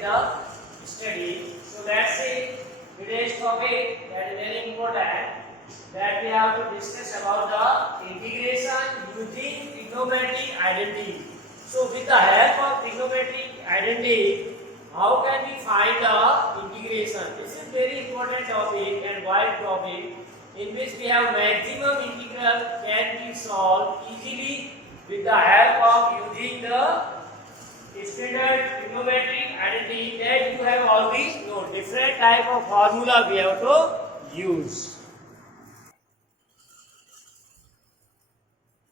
in the study. So let's see today's topic that is very important, that we have to discuss about the integration using trigonometric identity. So with the help of trigonometric identity, how can we find the integration? This is very important topic and wide topic in which we have maximum integral can be solved easily with the help of using the standard trigonometric identity that you have already known. Different type of formula we have to use.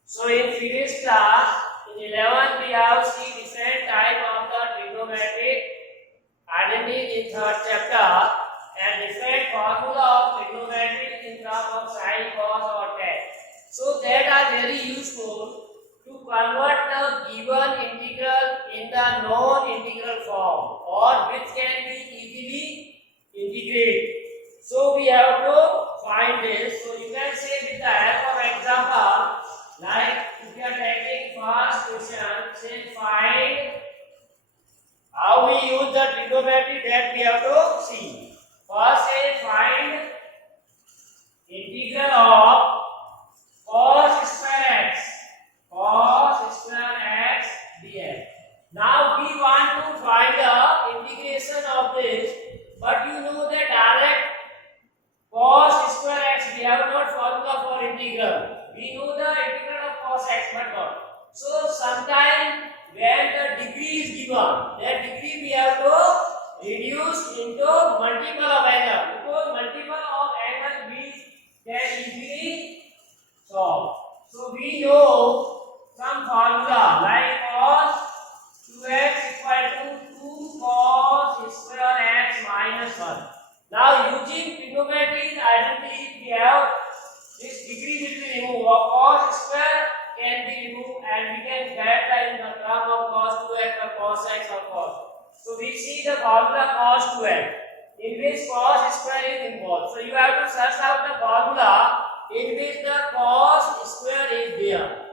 So in previous class, in 11 we have seen different type of the trigonometric identity in third chapter and different formula of trigonometry in terms of sine, cos or tan. So that are very useful to convert the given integral in the non-integral form, or which can be easily integrated. So we have to find this. So you can say with the help of example, like if you are taking first question, say find how we use the trigonometry, that we have to see. First say find integral of cos square x dx. Now we want to find the integration of this, but you know that direct cos square x, we have not formula for integral. We know the integral of cos x, but not. So sometime when the degree is given, that degree we have to reduce into multiple of angle, because multiple of angle we can easily solve. So we know some formula like cos 2x equal to 2 cos square x minus 1. Now using trigonometric identity, we have this degree will be removed. Cos square can be removed and we can get that in the term of cos 2x or cos x or cos. So we see the formula cos 2x in which cos square is involved. So you have to search out the formula in which the cos square is there.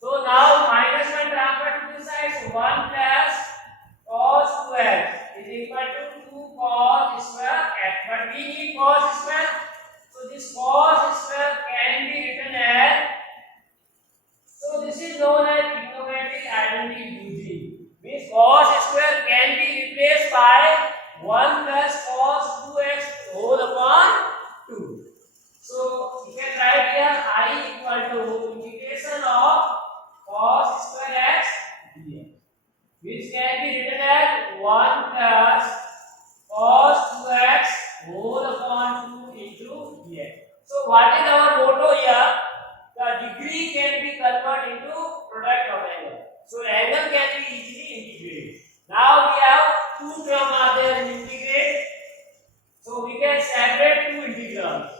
So now minus 1 transfer to this side, so 1 plus cos 2x is equal to 2 cos square x. But we need cos square, so this cos square can be written as, so this is known as trigonometric identity using, means cos square can be replaced by 1 plus cos 2x whole upon 2. So you can write here I equal to integration of cos square x dx, which can be written as 1 plus cos 2x whole upon 2 into dx. So what is our motto here? The degree can be converted into product of angle. So angle can be easily integrated. Now we have two terms are there in integrate. So we can separate two integrals.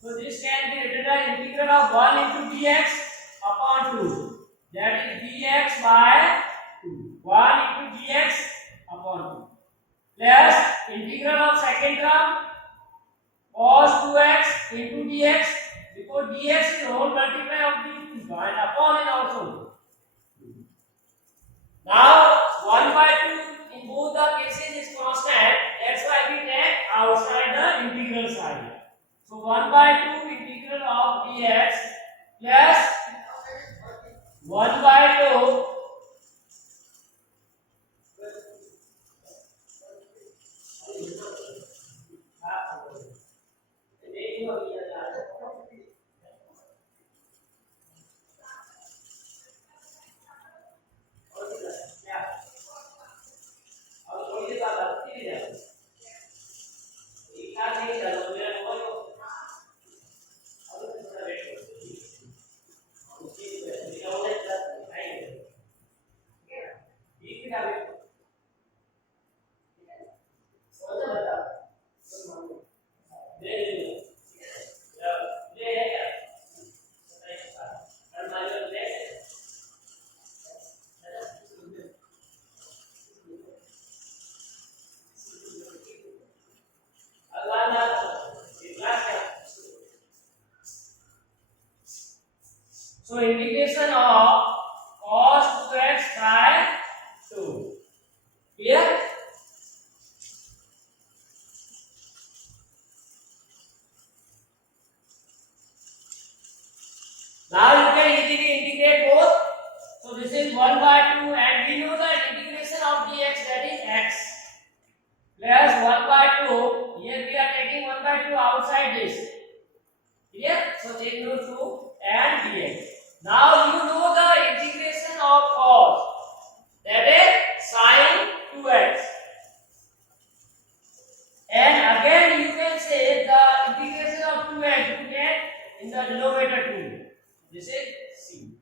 So this can be written as integral of 1 into dx upon 2. That is dx by 2. 1 into dx upon 2. Plus integral of second term cos 2x into dx, because dx is whole multiply of these two and upon and also. Now 1 by 2 in both the cases is constant. That's why we take outside the integral side. So 1 by 2 integral of dx plus 1 by 2 So integration of cos 2x by 2. Clear? x plus 1 by 2. Here we are taking 1 by 2 outside this. Clear? So take note 2 and dx. Now you know the integration of cos, that is sin 2x. And again you can say the integration of 2x you get in the denominator 2. This is c.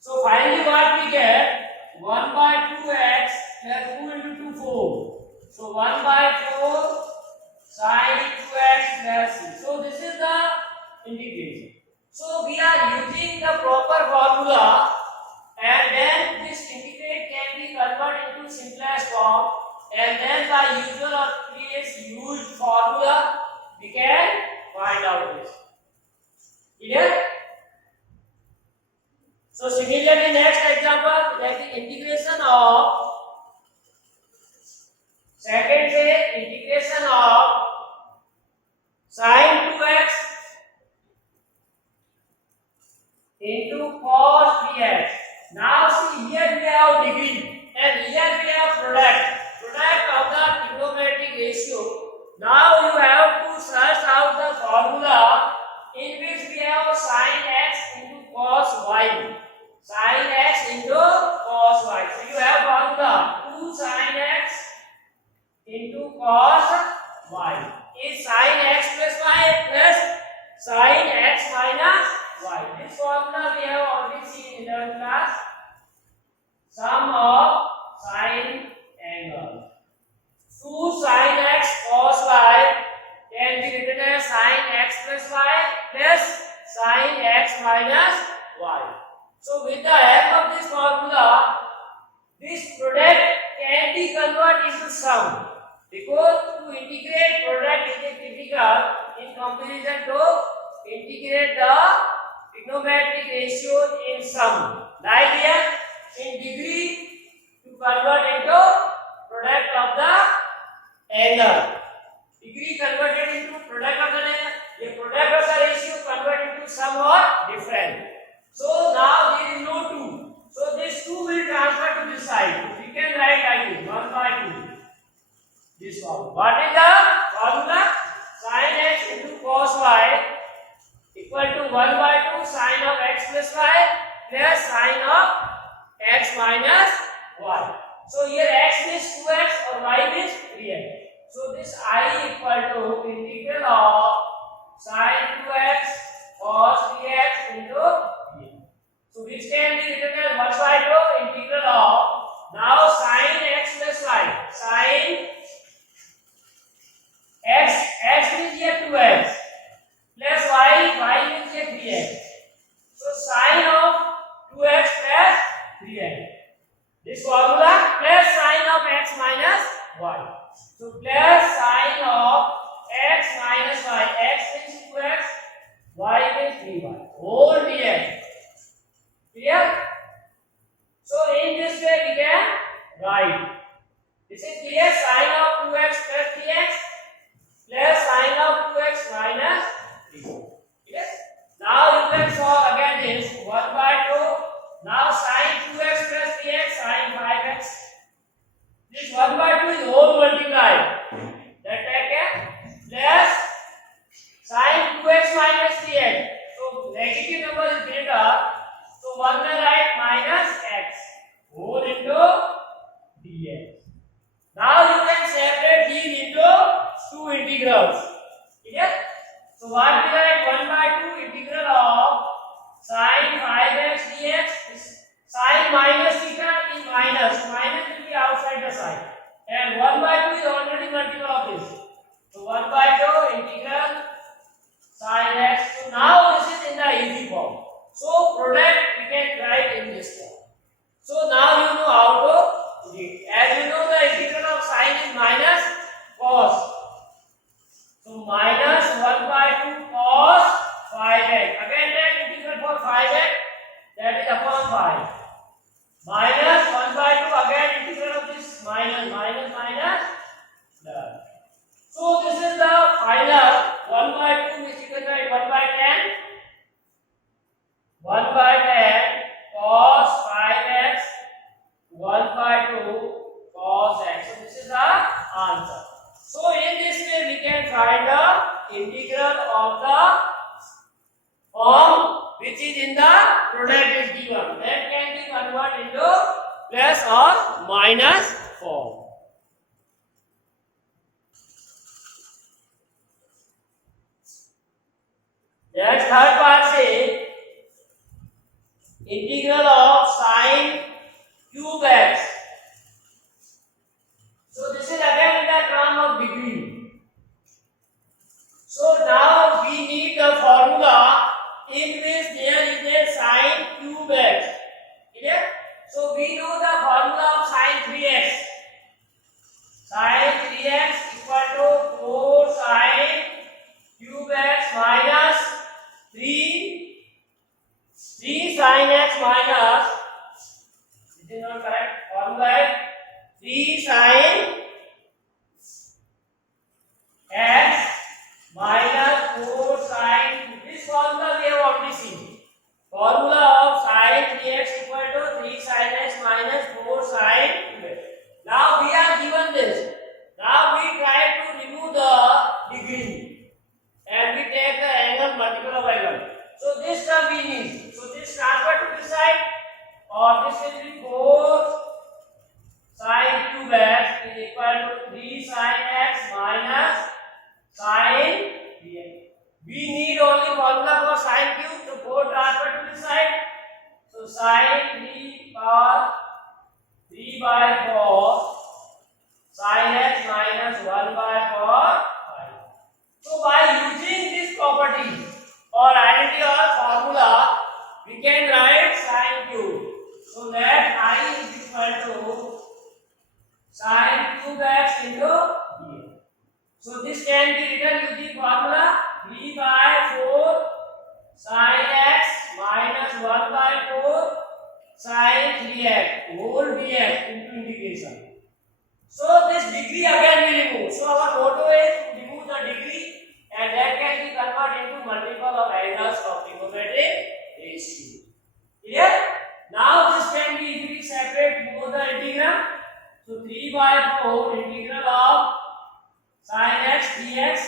So finally what we get? 1 by 2x plus 2 into 2 4. So 1 by 4 sin 2x plus c. So this is the integration. So we are using the proper formula, and then this integrate can be converted into simplest form, and then by usual or previous used formula we can find out this. Clear? So similarly, next example, that is integration of second say integration of sin 2x into cos 3x. Now see, here we have degree and here we have product of the trigonometric ratio. Now you have to search out the formula in which we have sin x into cos y. Sin x into cos y. So you have formula 2 sin x into cos y is sin x plus y plus sin x minus y. This formula we have already seen in our class. Sum of sin angle. 2 sin x cos y can be written as sin x plus y plus sin x minus y. So with the help of this formula, this product can be converted into sum, because to integrate product is difficult in comparison to integrate the trigonometric ratios in sum. Like here in degree to convert into product of the angle. Degree converted into product of the angle. The product of the ratio converted into sum or different. So now there is no 2. So this 2 will transfer to this side. We can write like this 1 by 2. This form. What is the formula? Sin x into cos y equal to 1 by 2 sin of x plus y plus sin of x minus y. So here x is 2x or y is 3x. So this I equal to integral of sin 2x cos 3x into so which can be written as 1 by 2 integral of now sin x plus y. Sin x means here 2x plus y means here 3x. So sin of 2x plus 3x. This formula plus sin of x minus y. So plus sin of x minus y. X means 2x, y means 3y. Whole dx. Clear? So in this way we can write. This is clear. Sin of 2x plus 3x plus sin of 2x minus 3. Yes. Now you can solve again this 1 by 2. Now sin 2x plus 3x sin 5x. This 1 by 2 is whole multiplied. That plus sin 2x minus 3x. So negative number is greater. So 1 will write minus x whole into dx. Now you can separate these into two integrals. Clear? So what we write 1 by 2 integral of sin 5x dx. Sin minus theta is minus. Minus will be outside the sign. And 1 by 2 is already multiple of this. So 1 by 2 integral sin x. So now this is in the easy form. So product we can write in this form. So now you know how to do it. As you know the integral of sin is minus cos. So minus 1 by 2 cos 5x. Again take integral for 5x, that is upon 5. Minus 1 by 2 again integral of this minus plus. So this is the final 1 by 2 is equal to 1 by 10. 1 by 10 cos 5x 1 by 2 cos answer. So in this way we can find the integral of the form which is in the product is given. That can be converted into plus or minus form. Then third part say integral of sine cube x. So this is again in the term of degree. So now we need the formula in which there is a sine cube x. Clear? So we know the formula of sine 3x. Sine 3x equal to 4 sine cube x minus 3 sine x minus, this is not correct, formula is 3 sine x minus 4 sine. This formula we have already seen. Formula of sine 3x equal to 3 sine x minus 4 sine 2x. Now we are given this. Now we try to remove the degree and we take the angle multiple of angle. So this term we need. So this transfer to this side, or this will be 4 sine cube x is equal to 3 sine x minus sine 3x. We need only formula for sine cube, so 4 transfer to this side. So sine 3 power 3 by 4 sine x minus 1 by 4. So by using this property or identity or formula, we can write sine cube. So that I is equal to sine cube x into dx. So this can be written using formula 3 by 4 sine x minus 1 by 4 sine 3x whole dx into integration. So this degree again we remove. So our motto is to remove the degree and that can be converted into multiple of angles of trigonometric ratio. Clear? Now this can be easily separate both the integral. So 3 by 4 integral of sin x dx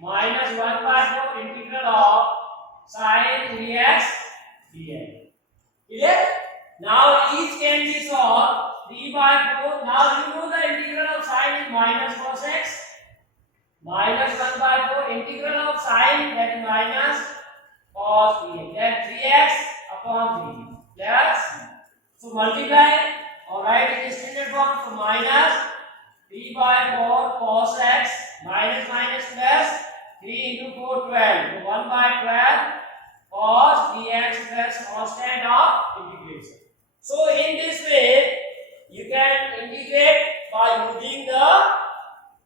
minus 1 by 4 integral of sin 3x dx. Clear? Now each can be solved. 3 by 4. Now you know the integral of sin is minus cos x minus 1 by 4 integral of sin, that is minus cos 3x, that 3x upon 3 plus. So multiply or write in standard form. So minus 3 by 4 cos x minus minus plus 3 into 4 12. So 1 by 12 cos 3x plus constant of integration. So in this way you can integrate by using the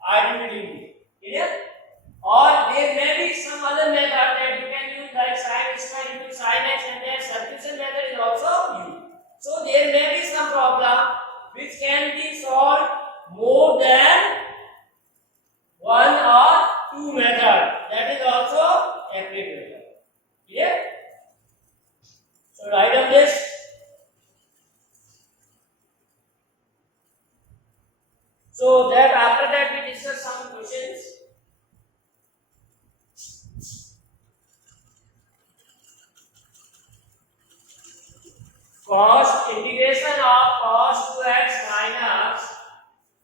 identity. Clear? Or there may be some other method that you can use, like sin square into sin x, and that substitution method is also used. So there may be some problem which can be solved more than one or two methods. That is also applicable. Clear? So write on this. So that after that we discuss some questions. Cos integration of cos 2x minus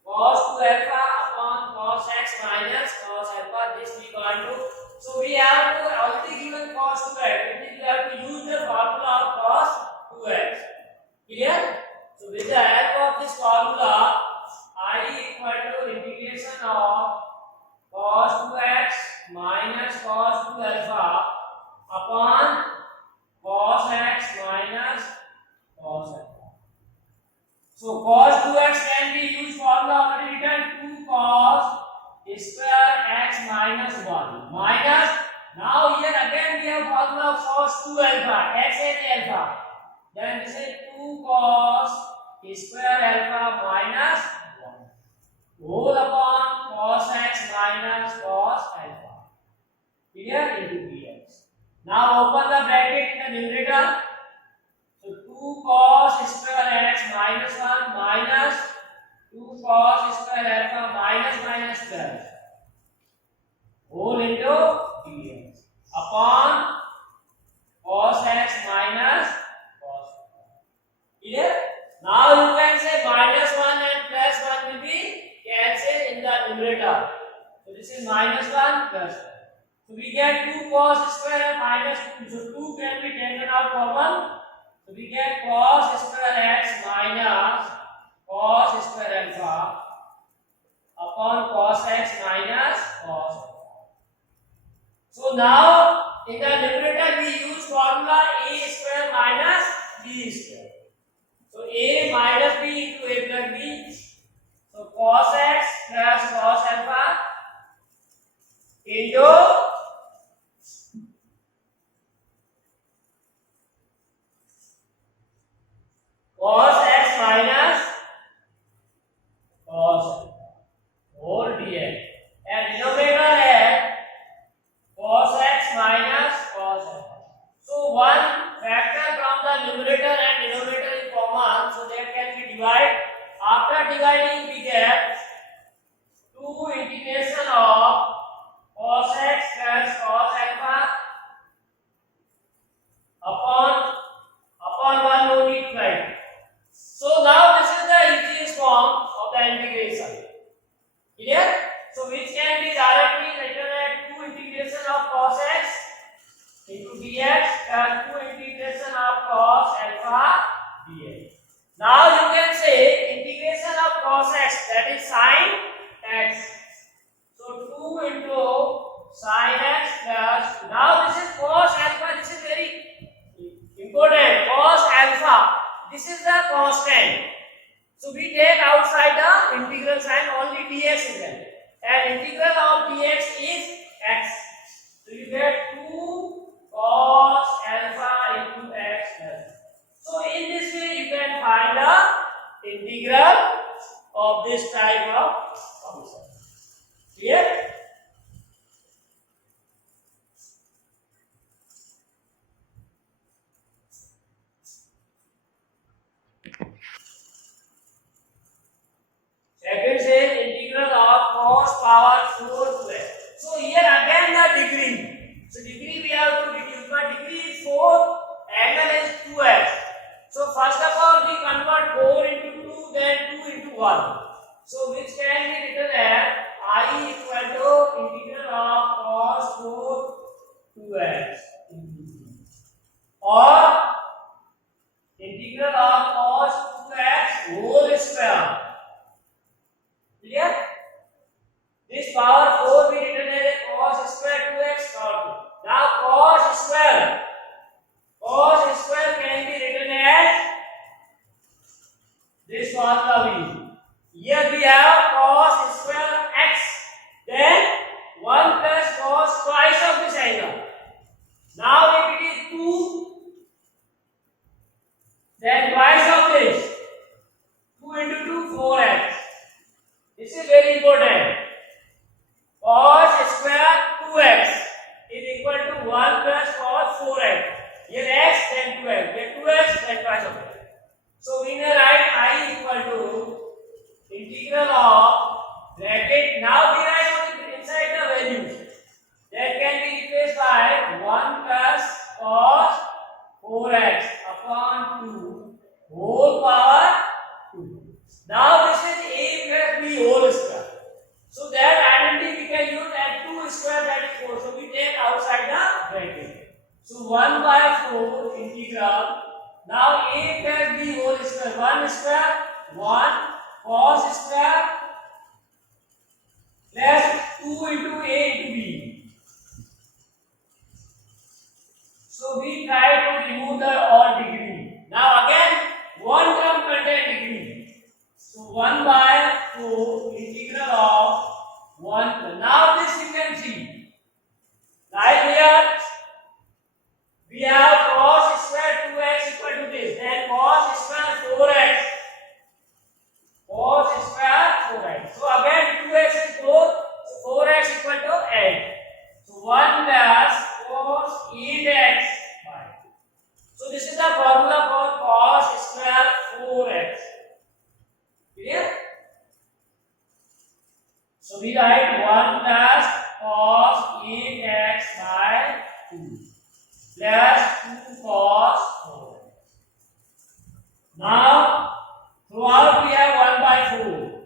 cos 2 alpha upon cos x minus cos alpha, this we want to. So we have to already given cos 2x, which is we have to use the formula of cos 2x. Clear? So with the help of this formula, I equal to integration of cos 2x minus cos 2 alpha upon cos x minus cos alpha. So cos 2x can be used formula already written 2 cos square x minus 1 minus, now here again we have formula of cos 2 alpha, x and alpha, then this is 2 cos square alpha minus 1 whole upon cos x minus cos alpha. Clear? Into dx. Now open the bracket in the numerator. So 2 cos square x minus 1 minus 2 cos square alpha minus minus plus whole into dx upon cos x minus cos. Clear? Now you can say minus 1 and plus 1 will be cancelled in the numerator. So this is minus 1 plus 1. So we get 2 cos square and minus 2. So 2 can be taken out common. So we get cos square x minus cos square alpha upon cos x minus cos alpha. So now in the numerator we use formula a square minus b square. So a minus b into a plus b. So cos x plus cos alpha into cos x minus cos whole dx. And denominator है cos x minus cos alpha. So one factor from the numerator and denominator is common, so that can be divided. After dividing, we get 2 integration of cos x plus cos alpha upon 1 no need to write. So now this is the easiest form of the integration. Clear? So which can be directly written as 2 integration of cos x into dx and 2 integration of cos alpha dx. Now you can say integration of cos x, that is sin x. So 2 into sin x plus, now this is cos alpha, this is very important, cos alpha, this is the constant. So we take outside the integral sign, only dx is there, and integral of dx is x. So you get 2 cos alpha into x plus. So in this way you can find the integral of this type of function. Clear? Second says integral of cos power 4 to x. So here again the degree. So degree we have to reduce, but degree is 4, angle is 2x. So first of all we convert 4 into 2, then 2 into 1. So which can be written as I equal to integral of cos 4 2x or integral of cos 2x whole square. Clear? This power 4 we written as cos square 2x cos 2. Now cos square can be written as this formula we use. Here we have cos square x, then 1 plus cos twice of this angle. Now if it is 2, then twice of this, 2 into 2, 4x. This is very important. Cos square 2x is equal to 1 plus cos 4x. Here x, then 2x. Here 2x, then twice of x. So we may write I equal to integral of bracket. Now we write only inside the values. That can be replaced by 1 plus cos 4x upon 2 whole power 2. Now this is a plus b whole square. So that identity we can use as 2 square, that is 4. So we take outside the bracket. So 1 by 4 integral. Now a plus b whole square. 1 square 1 cos square plus 2 into a into b. So we try to remove the all degree. Now again 1 term contain degree. So 1 by 4 integral of 1. Now this you can see. Right here we have cos square 2x equal to this. Then cos square 4x. Cos square 4x. So again 2x is 4. So 4x equal to 8. So 1 plus cos 8x by. So this is the formula for cos square 4x. Clear? So we write 1 plus cos 8x by 2 plus 2 cos 4. Now throughout we have 1 by 4.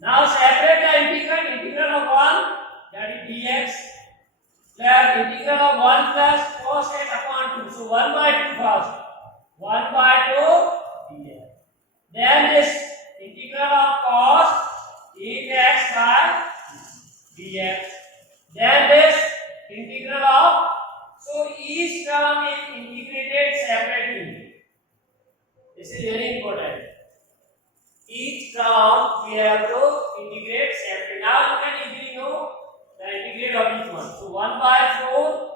Now separate the integral of 1, that is dx, plus integral of 1 plus cos x upon 2. So 1 by 2 first. 1 by 2 dx. Then this integral of cos 8x by dx. Then this integral of, so each term is integrated separately. This is very important. Each term we have to integrate separately. Now you can easily know the integral of each one. So 1 by 4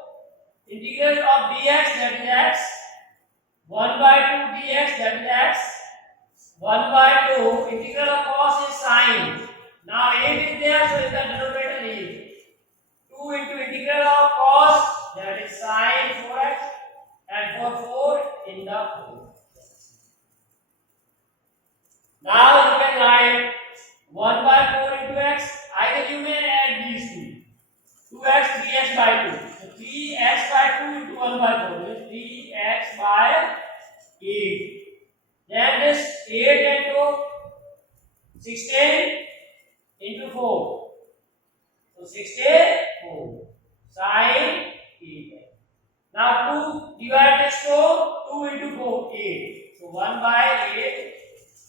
integral of dx, that is x. 1 by 2 dx, that is x. 1 by 2 integral of cos is sine. Now 8 is there, so the denominator is 2 into integral of cos, that is sine 4x, and for 4 in the 4. Now you can write 1 by 4 into x. Either you may add these two. 2x, 3x by 2. So 3x by 2 into 1 by 4 is 3x by 8. Then this 8 into 16 into 4. So 64 sine 8. Now 2 divide this to 2 into 4, 8. So 1 by 8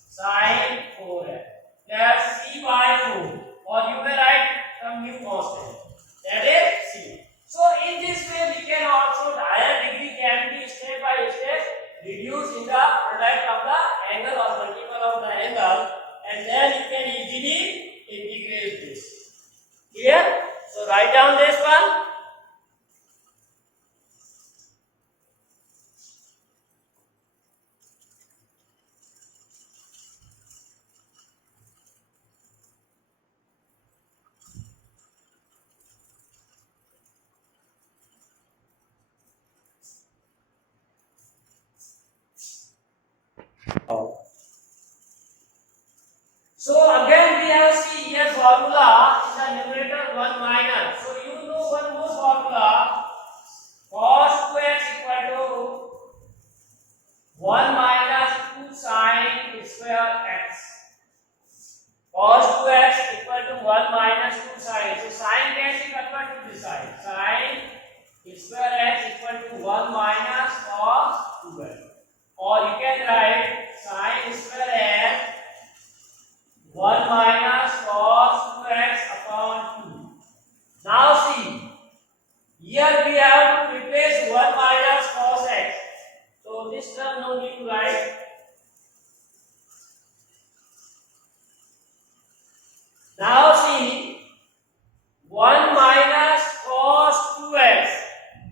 sine 4x plus c by 4, or you may write some new constant, that is c. So in this way we can also higher degree can be step by step reduced in the product of the angle or multiple of the angle, and then you can easily integrate this. Clear? So write down this one. So again we have see here formula in the numerator 1 minus. So you know one more formula, cos 2x equal to 1 minus 2 sine square x. Cos 2x equal to 1 minus 2 sine. So sine can be converted to this side. Sine square x equal to 1 minus cos 2x. Or you can write sine square x 1 minus cos 2x upon 2. Now see, here we have to replace 1 minus cos x. So this term no need to write. Now see, 1 minus cos 2x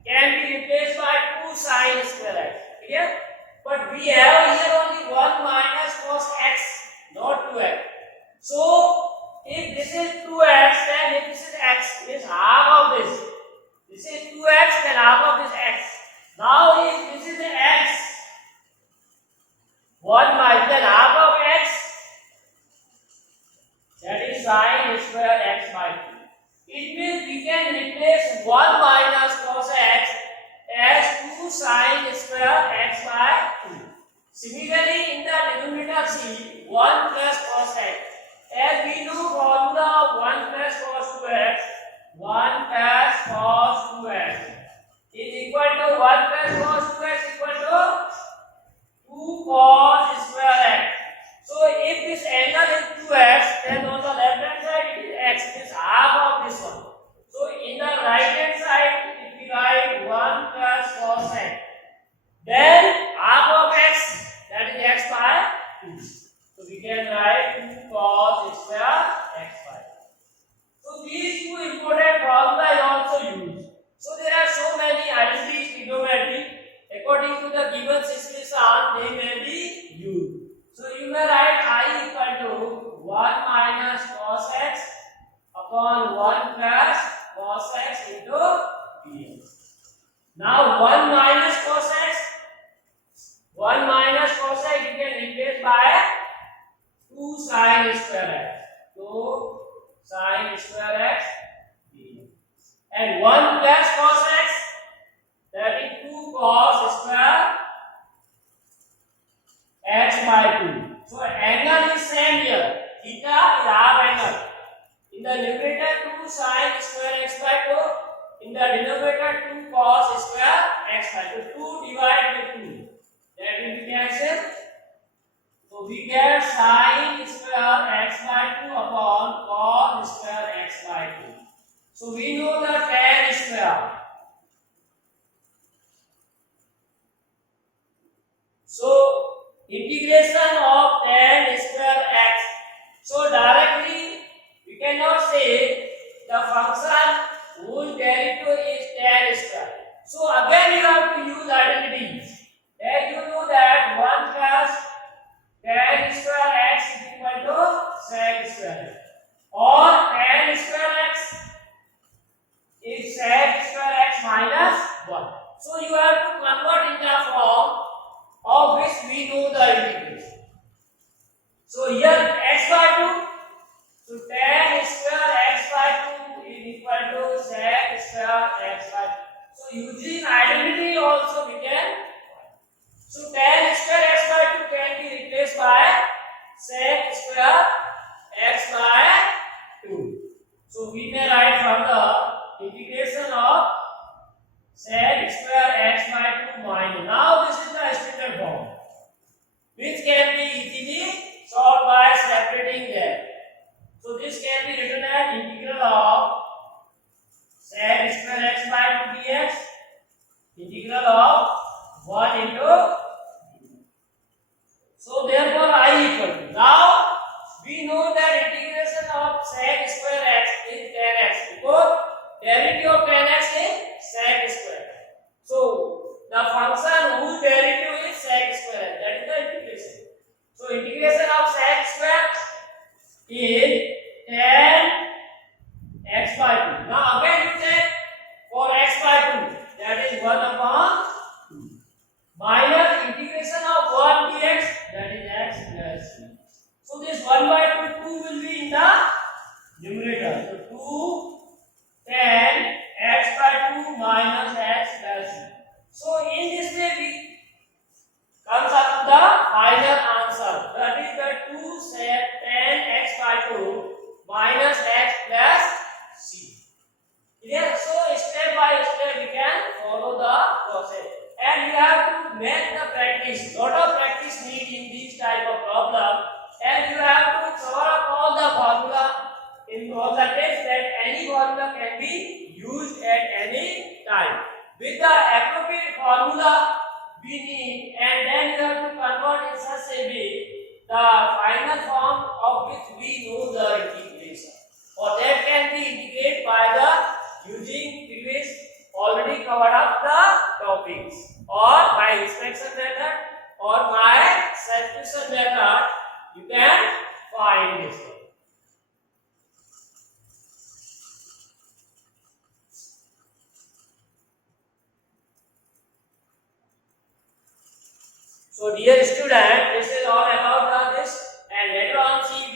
can be replaced by 2 sine square x. Clear? But we have here only 1 minus cos x, not 2x. So if this is 2x, then if this is x, it is half of this. This is 2x, then half of this x. Now if this is the x, 1 minus then half of x, that is sine square x by 2. It means we can replace 1 minus cos x as 2 sine square x by 2. Similarly, in the denominator see 1 plus cos x. As we know formula of 1 plus cos 2x, 1 plus cos 2x is equal to 1 plus cos 2x equal to 2 cos square x. So if this angle is 2x, then on the left hand side it is x, it is half of this one. So in the right hand side, if we write 1 plus cos x, then half of x, that is x by 2. So we can write 2 cos square x by 2. So these two important formulas are also used. So there are so many identities trigonometry. According to the given situation, they may be used. So you may write I equal to 1 minus cos x upon 1 plus cos x into dx. Now 1 minus cos x, 1 minus cos x you can replace by 2 sine square x. So sin square x dx. And 1 plus cos x, that is 2 cos square x by 2. So angle is same here. Theta is half angle. In the numerator 2 sin square x by 2. In the denominator 2 cos square x by 2. 2 divided by 2. That will be cancelled. So we get sin square x by 2 upon cos square x by 2. So we know the tan square. So integration of tan square x. So directly we cannot say the function whose derivative is tan square. So again you have to use identities. As you know that 1 plus tan square x is equal to sec square, or tan square x is sec square x minus 1. So you have to convert in the form of which we know the integration. So here x by 2, so tan square x by 2 is equal to sec square x by 2. So using identity also we can. So tan square x by 2 can be replaced by sec square x by 2. So we may write from the integration of sec square x by 2 minus. Now this is the standard form, which can be easily solved by separating them. So this can be written as integral of sec square x by 2 dx, integral of 1 into. So therefore I equal to. Now we know that integration of sec square x is tan x, because derivative of tan x is sec square. So the function whose derivative is sec square, that is the integration. So integration of sec square is tan x by 2. Now again you take for x by 2, that is 1 upon minus integration of 1 dx, that is x plus c. So this 1 by 2 will be in the numerator. So 2 tan x by 2 minus x plus c. So in this way we comes up to the final answer. That is the 2 tan x by 2 minus x plus c. Clear? So step by step we can follow the process. And you have to make the practice. Lot of practice need in this type of problem. And you have to cover up all the formula in all the tests, that any formula can be used at any time. With the appropriate formula we need, and then you have to convert in such a way the final form of which we know the integration. Or that can be integrated by the using previous already covered up the topics, or by inspection method, or by substitution method you can find this one. So dear student, this is all about this, and later on see